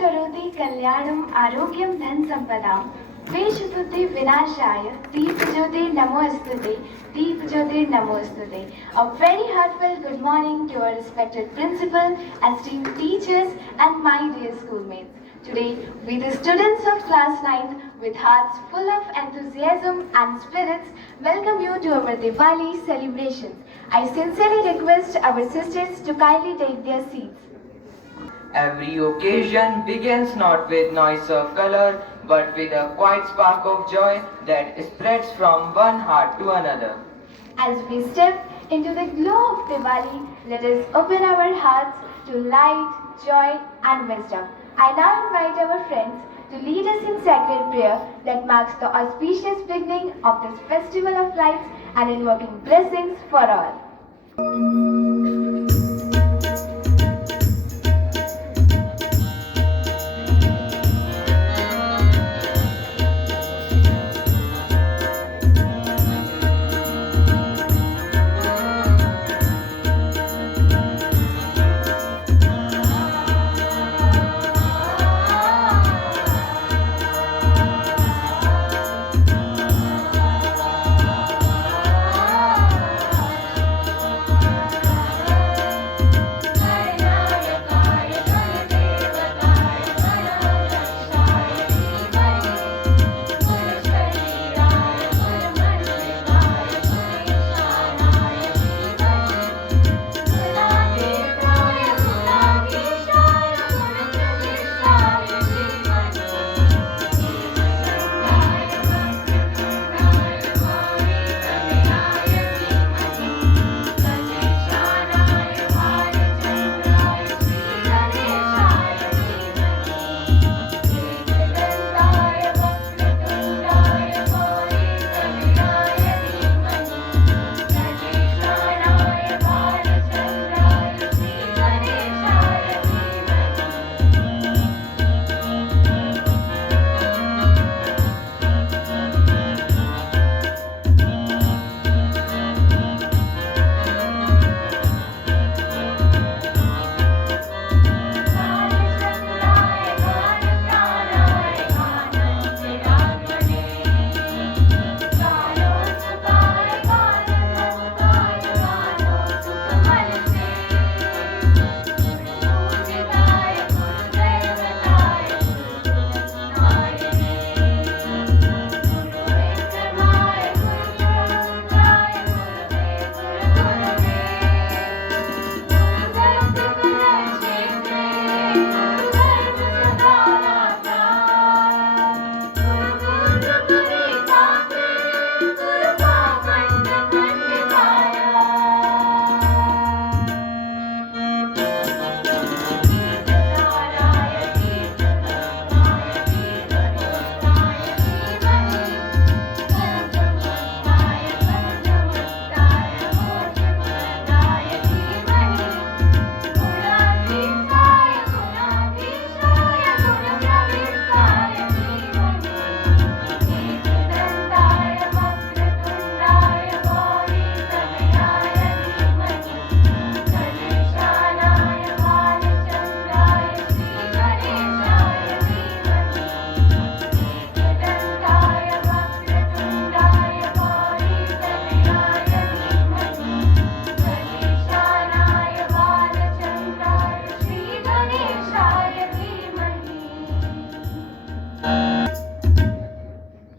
करोति कल्याणम आरोग्यम धन संपदा वेशतुते विनाशाय दीपज्योति नमोस्तुते दीपज्योति नमोस्तुते. A very heartfelt good morning to our respected principal, esteemed teachers and my dear schoolmates. Today, we the students of class 9th with hearts full of enthusiasm and spirits welcome you to our Diwali celebrations. I sincerely request our sisters to kindly take their seats. Every occasion begins not with noise of color, but with a quiet spark of joy that spreads from one heart to another. As we step into the glow of Diwali, let us open our hearts to light, joy and wisdom. I now invite our friends to lead us in sacred prayer that marks the auspicious beginning of this festival of lights and invoking blessings for all.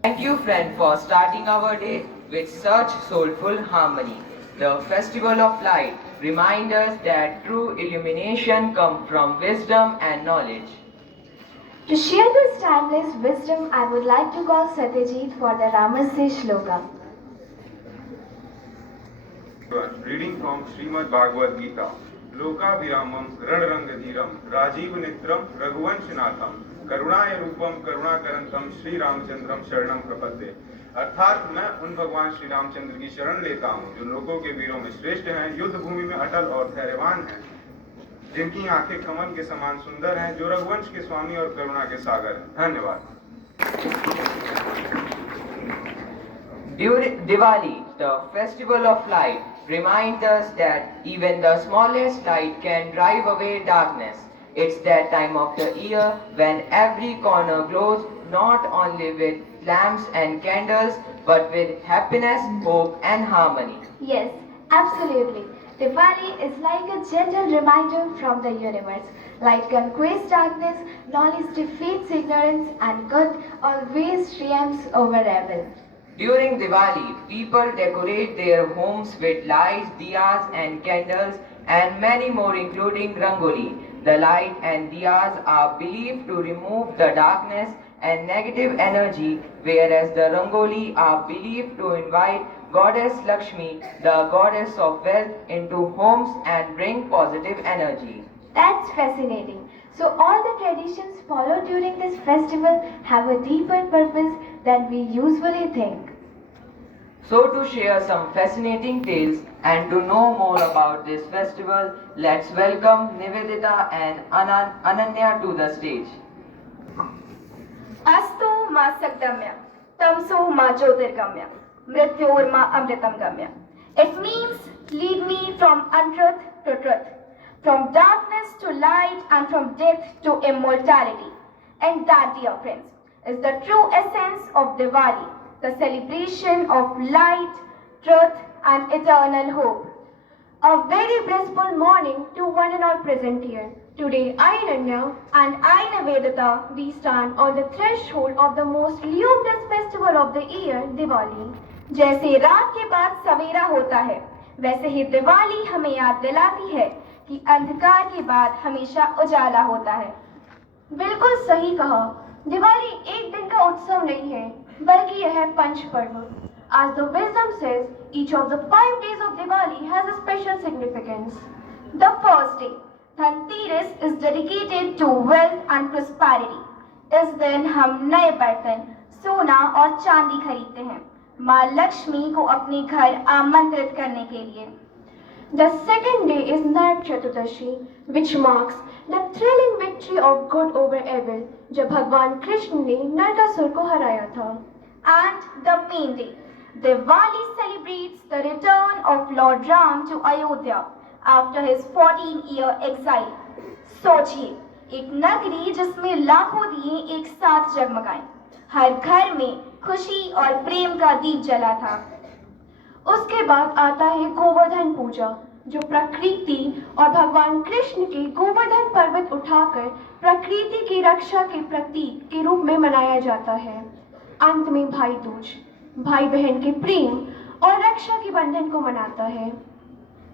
Thank you, friend, for starting our day with such soulful harmony. The Festival of Light reminds us that true illumination comes from wisdom and knowledge. To share this timeless wisdom, I would like to call Satyajit for the Ramasya Shloka. Reading from Srimad Bhagavad Gita. Loka Viramam Ranrangadhiram Rajiv Nitram Raghuvanshanatham करुणाय रूपम करुणाकरंतम श्री रामचंद्रम शरणम प्रपद्ये. अर्थात मैं उन भगवान श्री रामचंद्र की शरण लेता हूँ जो लोगों के वीरों में श्रेष्ठ हैं, युद्ध भूमि में अटल और धैर्यवान हैं, जिनकी आंखें कमल के समान सुंदर हैं, जो रघुवंश के स्वामी और करुणा के सागर हैं. धन्यवाद. Diwali, the festival of light, reminds us that even the smallest light can drive away darkness. It's that time of the year when every corner glows not only with lamps and candles but with happiness, hope, and harmony. Yes, absolutely. Diwali is like a gentle reminder from the universe. Light conquers darkness, knowledge defeats ignorance, and good always triumphs over evil. During Diwali, people decorate their homes with lights, diyas, and candles, and many more, including rangoli. The light and diyas are believed to remove the darkness and negative energy, whereas the rangoli are believed to invite Goddess Lakshmi, the goddess of wealth, into homes and bring positive energy. That's fascinating. So, all the traditions followed during this festival have a deeper purpose than we usually think. So, to share some fascinating tales and to know more about this festival, let's welcome Nivedita and Ananya to the stage. अस्तु मां Sagdamya, Tamso ma Jyotirgamya, Mrityur ma Amritam Gamya. It means lead me from untruth to truth, from darkness to light, and from death to immortality. And that, dear friends, is the true essence of Diwali, the celebration of light, truth, and eternal hope. A very blissful morning to one and all present here. Today, I, Ananya, and I, Nivedita, we stand on the threshold of the most luminous festival of the year, Diwali. जैसे रात के बाद सवेरा होता है, वैसे ही दिवाली हमें याद दिलाती है कि अंधकार के बाद हमेशा उजाला होता है। बिल्कुल सही कहा, दिवाली एक दिन का उत्सव नहीं है, बल्कि यह है पंच पर्व। As the wisdom says, each of the 5 days of Diwali has a special significance. The first day, Dhanteras, is dedicated to wealth and prosperity. इस दिन हम नए बर्तन, सोना और चांदी खरीदते हैं, माँ लक्ष्मी को अपने घर आमंत्रित करने के लिए। The second day is Narak Chaturdashi, which marks the thrilling victory of good over evil, जब भगवान कृष्ण ने नरकासुर को हराया था। And the main day, Diwali celebrates the return of Lord Ram to Ayodhya after his 14-year exile. सोचिए, एक नगरी जिसमें लाखों दिए एक साथ जगमगाए, हर घर में खुशी और प्रेम का दीप जला था। उसके बाद आता है गोवर्धन पूजा, जो प्रकृति और भगवान कृष्ण के गोवर्धन पर्वत उठाकर प्रकृति की रक्षा के प्रतीक के रूप में मनाया जाता है। अंत में भाई दूज, भाई बहन के प्रेम और रक्षा के बंधन को मनाता है।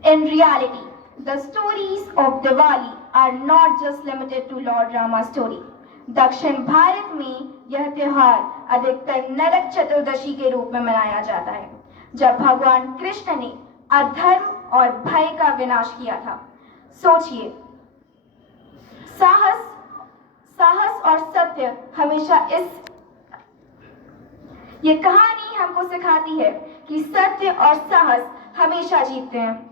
In reality, the stories of Diwali are not just limited to Lord Rama's story. दक्षिण भारत में यह त्योहार अधिकतर नरक चतुर्दशी के रूप में मनाया जाता है, जब भगवान कृष्ण ने अधर्म और भय का विनाश किया था। सोचिए, साहस और सत्य हमेशा ये कहानी हमको सिखाती है कि सत्य और साहस हमेशा जीतते हैं।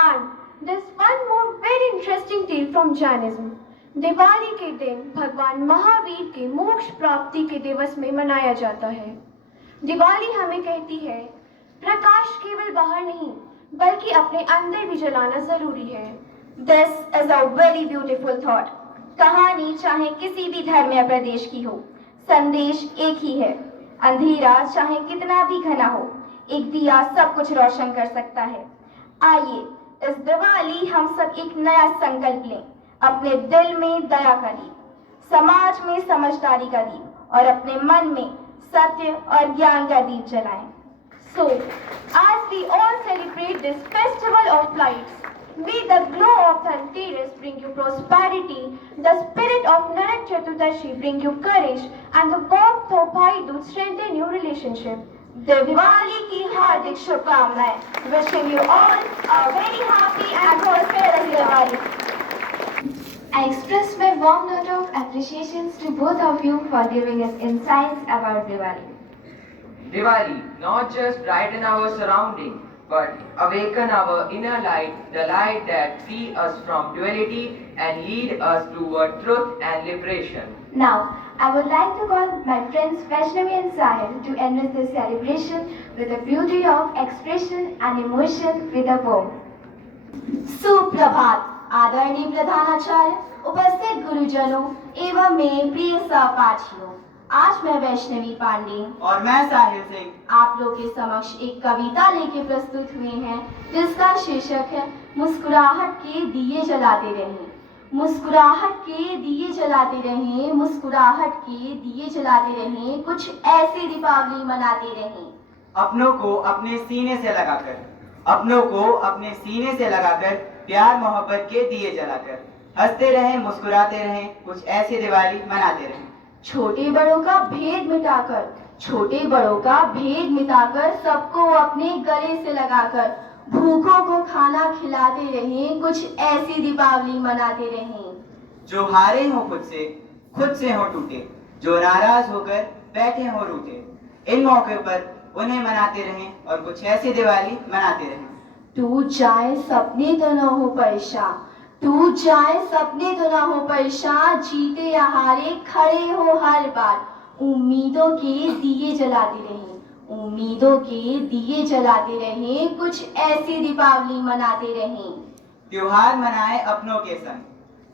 And there's one more very interesting tale from Jainism. Diwali के दिन भगवान महावीर के मोक्ष प्राप्ति के दिवस में मनाया जाता है। दिवाली हमें कहती है, प्रकाश केवल बाहर नहीं, बल्कि अपने अंदर भी जलाना जरूरी है। This is a very beautiful thought. कहानी चाहे किसी भी धर्म या प्रदेश की हो, संदेश एक ही है। अंधेरा चाहे कितना भी घना हो, एक दिया सब कुछ रोशन कर सकता है। आइए इस दिवाली हम सब एक नया संकल्प लें, अपने दिल में दया का दीप, समाज में समझदारी का दीप और अपने मन में सत्य और ज्ञान का दीप जलाएं। So, as we all celebrate this festival of lights, may the glow of Dhanteras bring you prosperity, the spirit of Narak Chaturdashi bring you courage, and the warmth of Bhai Dooj strengthen your relationship. Diwali की हार्दिक शुभकामनाएं. Wishing you all a very happy and prosperous Diwali. I express my warm note of appreciation to both of you for giving us insights about Diwali. Diwali not just brighten our surrounding, but awaken our inner light, the light that frees us from duality and lead us toward truth and liberation. Now, I would like to call my friends Vaishnavi and Sahil to enrich this celebration with the beauty of expression and emotion with a poem. सुप्रभात, आदरणीय प्रधानाचार्य, उपस्थित गुरुजनों एवं मेरे प्रिय सहपाठियों, आज मैं वैष्णवी पांडे और मैं साहिल सिंह आप लोग के समक्ष एक कविता लेके प्रस्तुत हुए हैं जिसका शीर्षक है मुस्कुराहट के दिए जलाते रहें। मुस्कुराहट के दिए जलाते रहें, मुस्कुराहट के दिए जलाते रहें, कुछ ऐसे दीपावली मनाते रहें। अपनों को अपने सीने से लगाकर, अपनों को अपने सीने से लगाकर, प्यार मोहब्बत के दिए जलाकर, हंसते रहें, मुस्कुराते रहें, कुछ ऐसी दिवाली मनाते रहें। छोटे बड़ों का भेद मिटाकर, छोटे बड़ों का भेद मिटाकर, सबको अपने गले से लगाकर, भूखों को खाना खिलाते रहें, कुछ ऐसी दीपावली मनाते रहें। जो हारे हो खुद से हो टूटे, जो नाराज होकर बैठे हो रूठे, इन मौके पर उन्हें मनाते रहें और कुछ ऐसी दिवाली मनाते रहें। टूट जाए सपने तो न हो परेशान, टूट जाए सपने तो न हो परेशान, जीते या हारे खड़े हो हर बार, उम्मीदों के दिए जलाते रहें, उम्मीदों के दिए जलाते रहें, कुछ ऐसी दीपावली मनाते रहें। त्योहार मनाए अपनों के संग,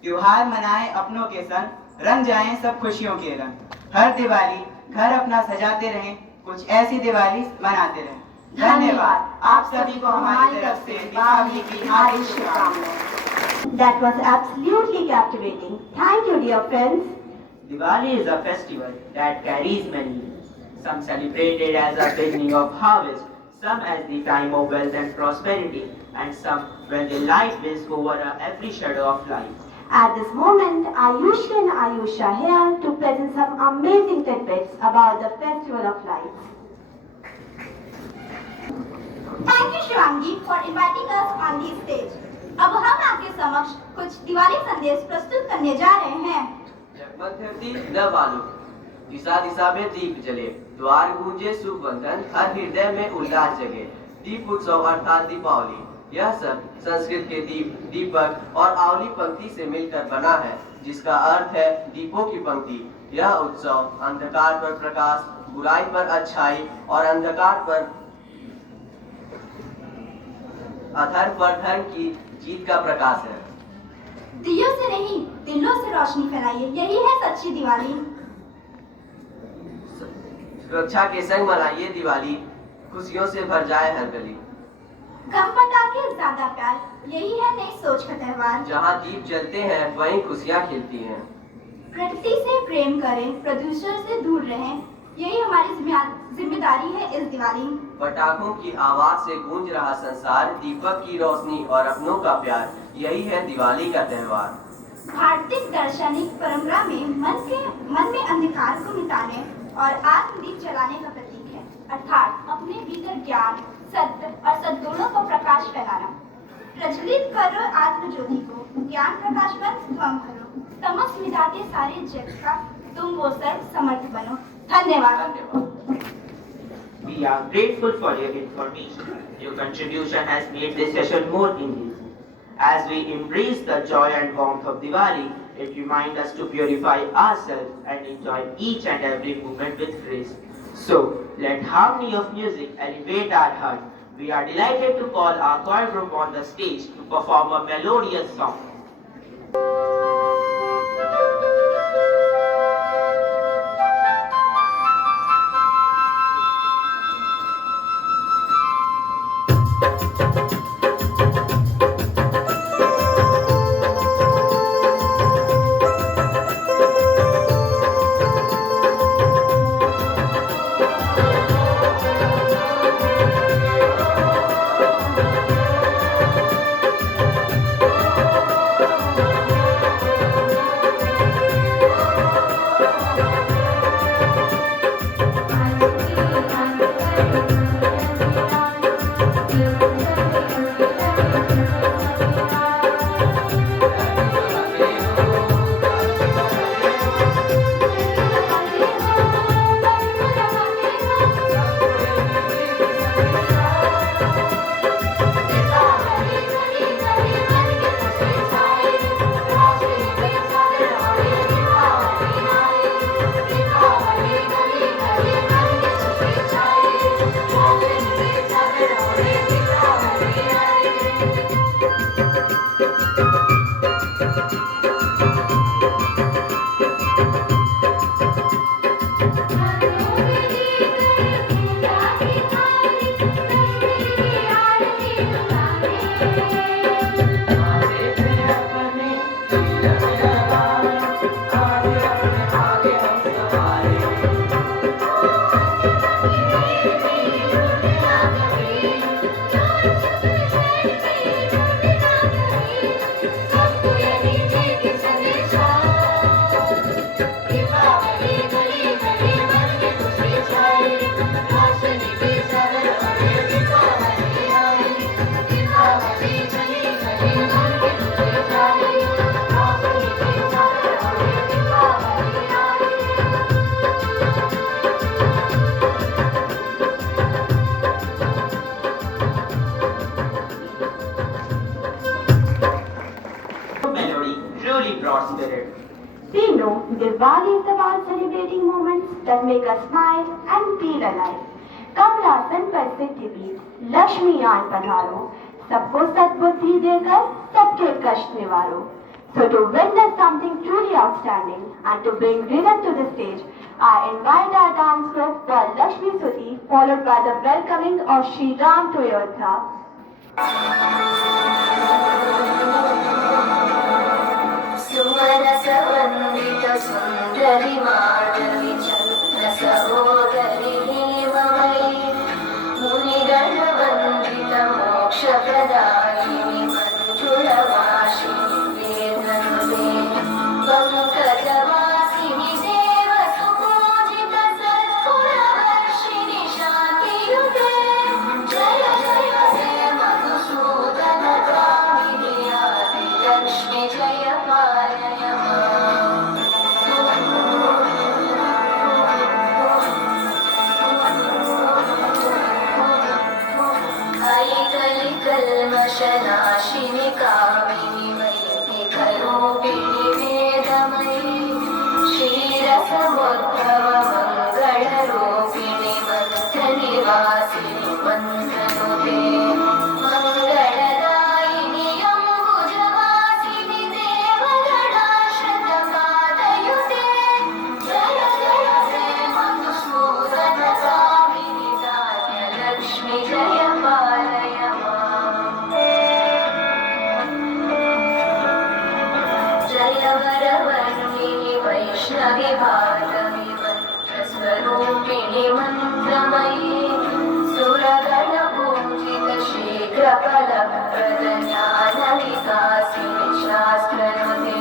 त्योहार मनाए अपनों के संग, रंग जाएं सब खुशियों के रंग। हर दिवाली घर अपना सजाते रहें, कुछ ऐसी दिवाली मनाते रहें। धन्यवाद। आप सभी को हमारी तरफ से दीपावली की हार्दिक शुभकामनाएं। That was absolutely captivating. Thank you, dear friends. Diwali is a festival that carries many meanings. Some celebrate it as a beginning of harvest, some as the time of wealth and prosperity, and some when the light wins over every shadow of life. At this moment, Ayush and Ayush are here to present some amazing tidbits about the Festival of Lights. Thank you, Shivangi, for inviting us on the stage. अब हम आपके समक्ष कुछ दिवाली संदेश प्रस्तुत करने जा रहे हैं। जगमग धरती न बालू, दिशा दिशा में दीप जले, द्वार गूंजे शुभ बंधन, हर हृदय में उल्लास जगे। दीप उत्सव अर्थात दीपावली, यह सब संस्कृत के दीप, दीपक और आवली पंक्ति से मिलकर बना है, जिसका अर्थ है दीपों की पंक्ति। यह उत्सव अंधकार पर प्रकाश, बुराई पर अच्छाई और अंधकार पर अधर्म पर धर्म की जीत का प्रकाश है। दियों से नहीं, दिलों से रोशनी फैलाइए, यही है सच्ची दिवाली। सुरक्षा के संग मनाइए दिवाली, खुशियों से भर जाए हर गली। कम पटाखे ज्यादा प्यार, यही है नई सोच का त्योहार। जहाँ दीप जलते हैं वहीं खुशियाँ खिलती हैं। प्रकृति से प्रेम करें, प्रदूषण से दूर रहें, यही हमारी जिम्मेदारी है इस दिवाली। पटाखों की आवाज से गूंज रहा संसार, दीपक की रोशनी और अपनों का प्यार, यही है दिवाली का त्योहार। भारतीय दार्शनिक परंपरा में मन में अंधकार को मिटाने और आत्मदीप जलाने का प्रतीक है, अर्थात अपने भीतर ज्ञान, सत्य और सद्गुणों को प्रकाश फैलाना। प्रज्वलित करो आत्म ज्योति को, ज्ञान प्रकाश पर ध्वम करो, तमस मिटाते सारे जग का तुम वो सर्व समर्थ बनो। धन्यवाद। We are grateful for your information. Your contribution has made this session more engaging. As we embrace the joy and warmth of Diwali, it reminds us to purify ourselves and enjoy each and every moment with grace. So, let harmony of music elevate our heart. We are delighted to call our choir group on the stage to perform a melodious song. Diwali is about celebrating moments that make us smile and feel alive. कमलासन पर सिद्धि दीप लक्ष्मी आन पधारो, सबको सद्बुद्धि देकर सबके कष्ट निवारो. So to witness something truly outstanding and to bring rhythm to the stage, I invite our dance group for Lakshmi Suti, followed by the welcoming of Shri Ram to Ayodhya. सुमनसवन्दित सुन्दरि माधवि चन्द्र सहोदरि हेममयि मुनिगणवन्दित मोक्षप्रदायिनि मञ्जुलवासिनि वेदनुते पङ्कजवासिनि देवसुपूजित सत्कुलवर्षिणि शान्तियुते जय जय हे मधुसूदन कामिनि आदिलक्ष्मि जय पालय माम्. कल्मषनाशिनि कामिनि वैदिकरूपिणि वेदमयि क्षीरसमुद्भव मङ्गलरूपिणि मन्त्रनिवासिनि मन्त्रनुते मङ्गलदायिनि अम्बुजवासिनि देवगणाश्रितपादयुते जय जय हे मधुसूदन कामिनि धान्यलक्ष्मि जय पालय माम्. जय वरवर्णिनि वैष्णवि भागवि मन्त्रस्वरूपिणि मन्त्रमयि सुरगणपूजित शीघ्रफलप्रद ज्ञानविकासिनि शास्त्रनुते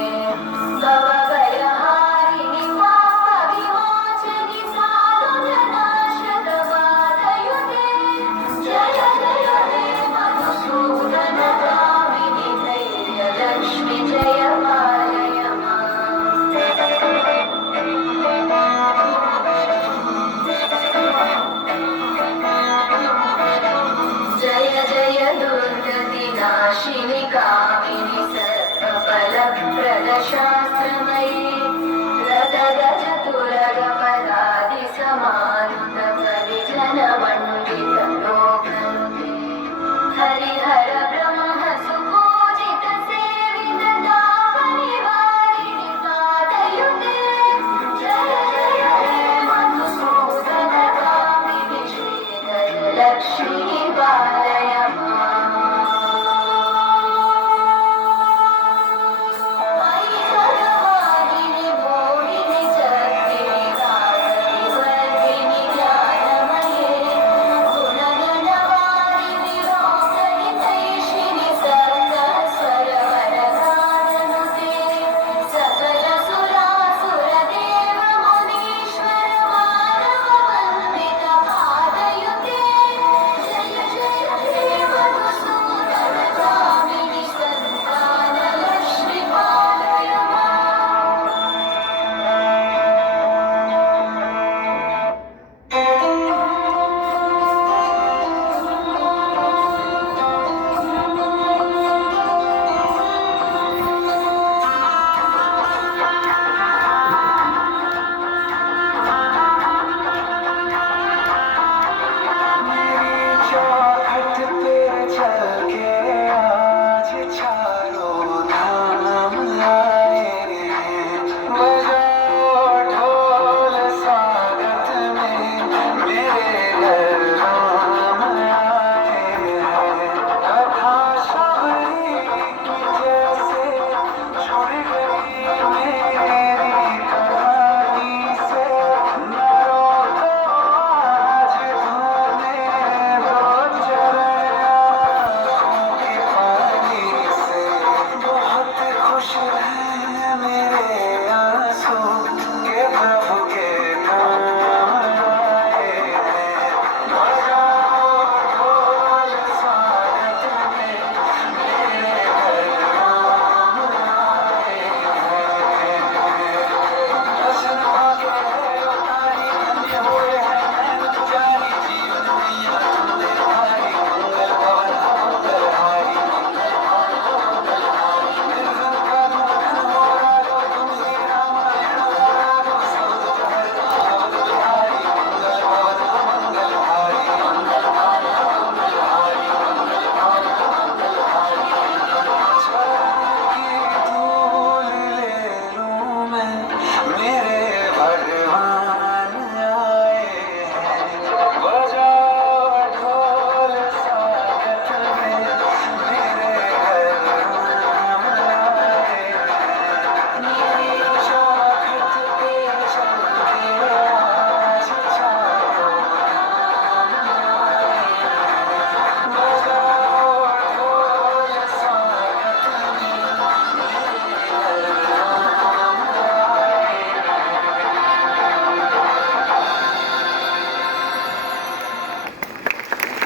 भवभयहारिणि पापविमोचनि साधुजनाश्रितपादयुते जय जय हे मधुसूदन कामिनि धैर्यलक्ष्मि जय पालय माम्. जय जय दुर्गतिनाशिनि कामिनि सर्वफलप्रद शास्त्रमयि रथगजतुरगपदादिसमानुत परिजनमण्डित लोकनुते हरिहर ब्रह्म सुपूजित सेवित तापनिवारिणि पादयुते जय जय हे मधुसूदन कामिनि श्रीधरलक्ष्मि पालय माम्. मयि भगवादिनि भोगिनि शक्तिनि धारिणि वर्धिनि ज्ञानमये गुणगणवादिनि रोगहितैषिणि सर्गस्वरवरदाननुते सकलसुरासुरदेव मुनीश्वर मानववन्दित पादयुते जय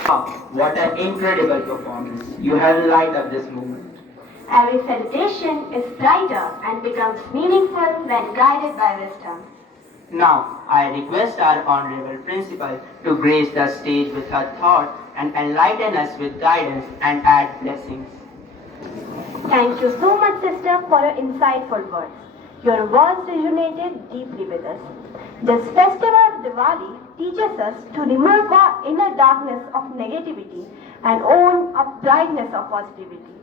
Wow, what an incredible performance. You have light up this moment. Every celebration is brighter and becomes meaningful when guided by wisdom. Now, I request our Honorable Principal to grace the stage with her thought and enlighten us with guidance and add blessings. Thank you so much, sister, for your insightful words. Your words resonated deeply with us. This festival of Diwali teaches us to remove our inner darkness of negativity and own a brightness of positivity.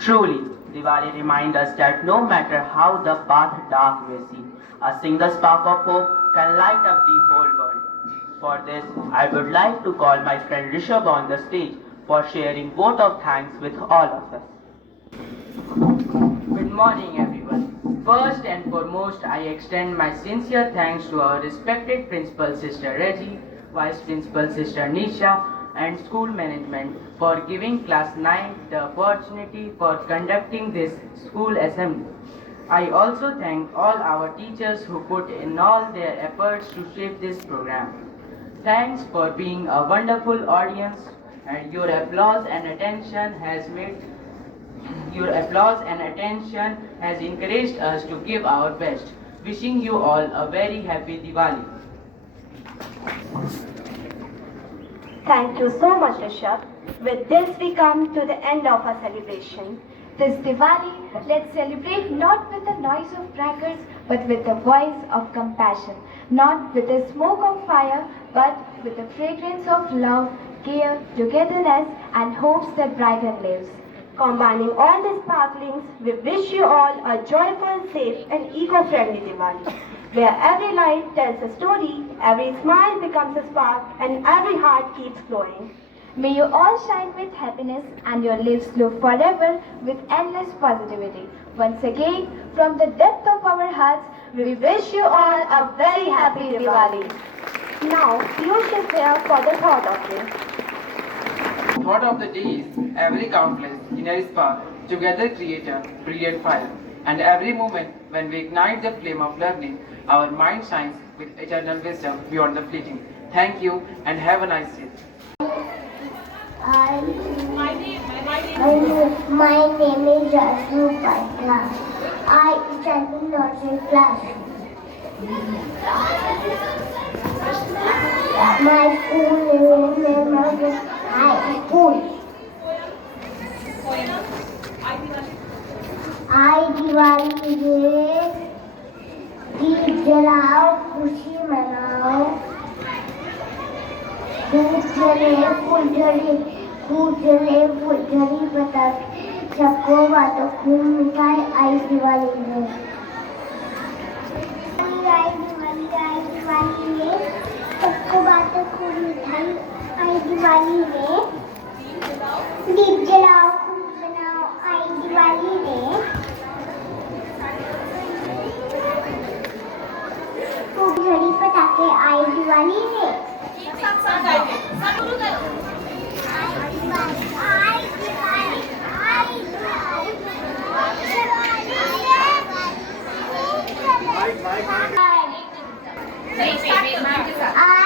Truly, Diwali reminds us that no matter how the path dark may seem, a single spark of hope can light up the whole world. For this, I would like to call my friend Rishabh on the stage for sharing vote of thanks with all of us. Good morning, everyone. First and foremost, I extend my sincere thanks to our respected Principal Sister Reggie, Vice Principal Sister Nisha, and school management for giving Class 9 the opportunity for conducting this school assembly. I also thank all our teachers who put in all their efforts to shape this program. Thanks for being a wonderful audience, and your applause and attention has encouraged us to give our best. Wishing you all a very happy Diwali. Thank you so much, Rishabh. With this, we come to the end of our celebration. This Diwali, let's celebrate not with the noise of crackers, but with the voice of compassion. Not with the smoke of fire, but with the fragrance of love, care, togetherness, and hopes that brighten lives. Combining all the sparklings, we wish you all a joyful, safe, and eco-friendly Diwali, where every light tells a story, every smile becomes a spark, and every heart keeps glowing. May you all shine with happiness and your lives glow forever with endless positivity. Once again, from the depth of our hearts, We wish you all a very happy Diwali. Now, Piyush is here for the thought of the day. Thought of the day is every countless inner spark together create a brilliant fire. And every moment when we ignite the flame of learning, our mind shines with eternal wisdom beyond the fleeting. Thank you and have a nice day. My name is Jasnu Patna. I study nursery class. My school name is High School. I Diwali में दीप जलाओ, खुशी मनाओ, धूप जले फुलझड़ी, पटाखे, सबको बांटो खूब मिठाई, आई दिवाली में। आई दिवाली में सबको बांटो खूब मिठाई, आई दिवाली में। दीप जलाओ, खूब बनाओ, आई दिवाली में। फुलझड़ी पटाखे, आई दिवाली में। I